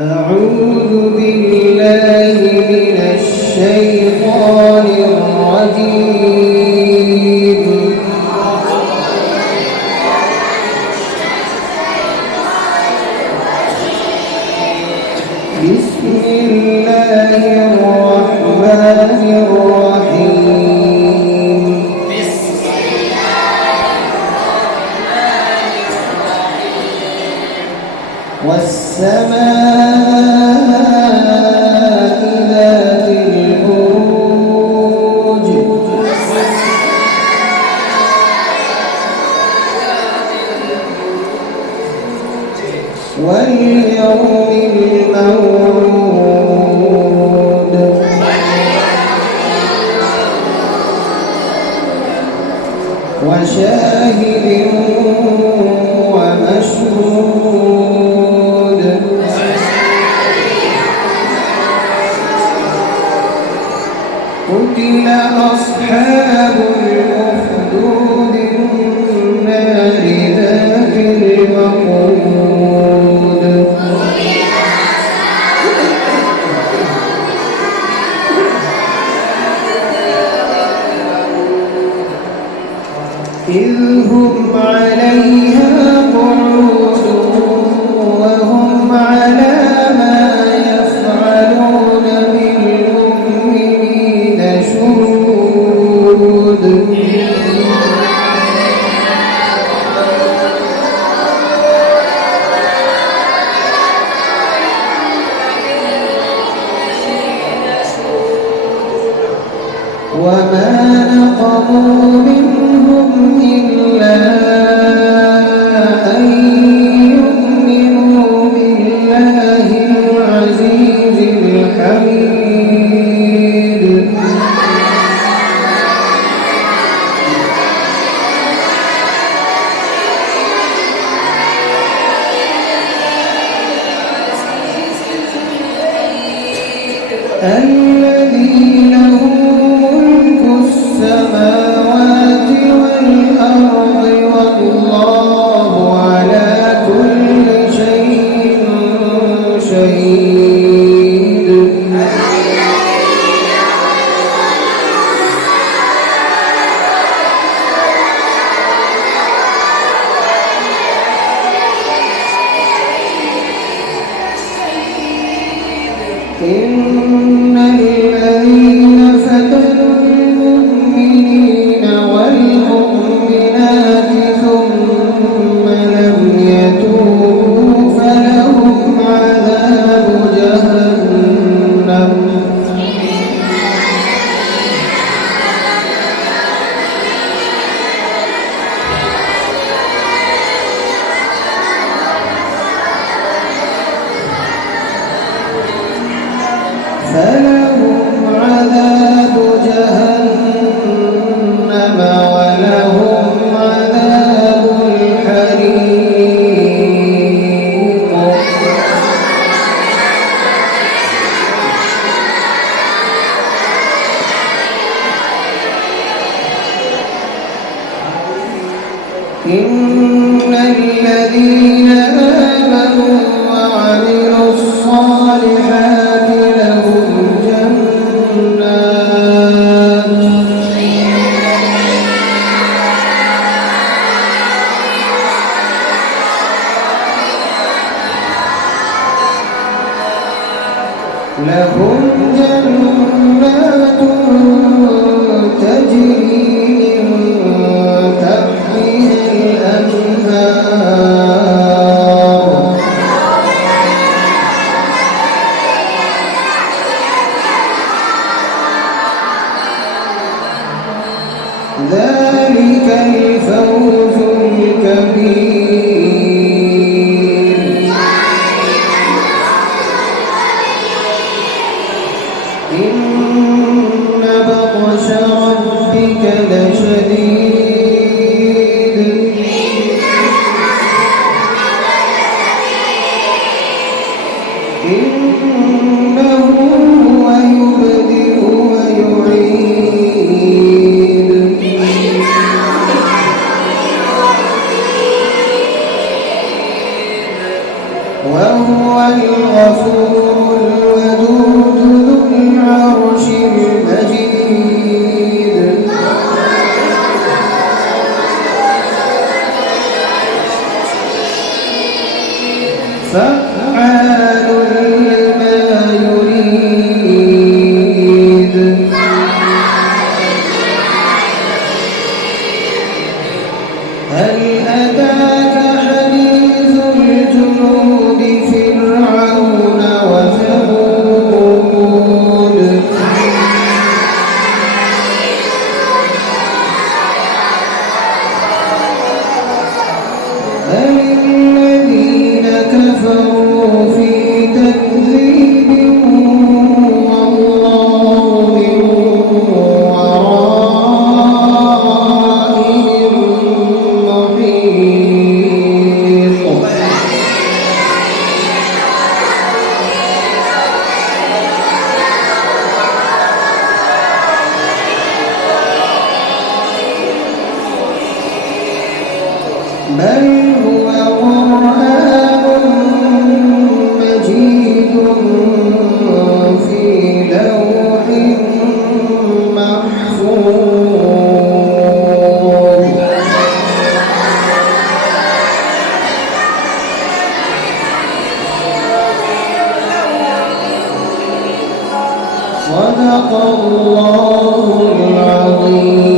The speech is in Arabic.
أعوذ بالله من الشيطان الرجيم. بسم الله الرحمن الرحيم. والسماء ذات البروج واليوم الموعود وشاهد ومشهود. قتل أصحاب الأخدود النار ذات الوقود. إذ هم عليها قعود وهم على ما يفعلون بالمؤمنين شهود. وما نقموا منهم إلا أن يؤمنوا بالله العزيز الحميد. الذي له ملك السماوات والأرض والله على كل شيء شهيد. إن الذين فتنوا المؤمنين والمؤمنات ثم لم يتوبوا فلهم عذاب جهنم. فلهم عذاب جهنم ولهم عذاب الحريق. إن الذين آمنوا وعملوا الصالحات لهم جنات تجري من تحتها الأنهار. ذلك الفوز الكبير. إن بطش ربك لشديد. إنه هو يبدئ ويعيد. وهو الغفور الودود ذو العرش المجيد فعال لما يريد هل أتاك حديث الجنود فرعون وثمود بل الذين كفروا في تكذيب والله من ورائهم محيط بل هو قرآن مجيد في لوح محفوظ صدق الله العظيم.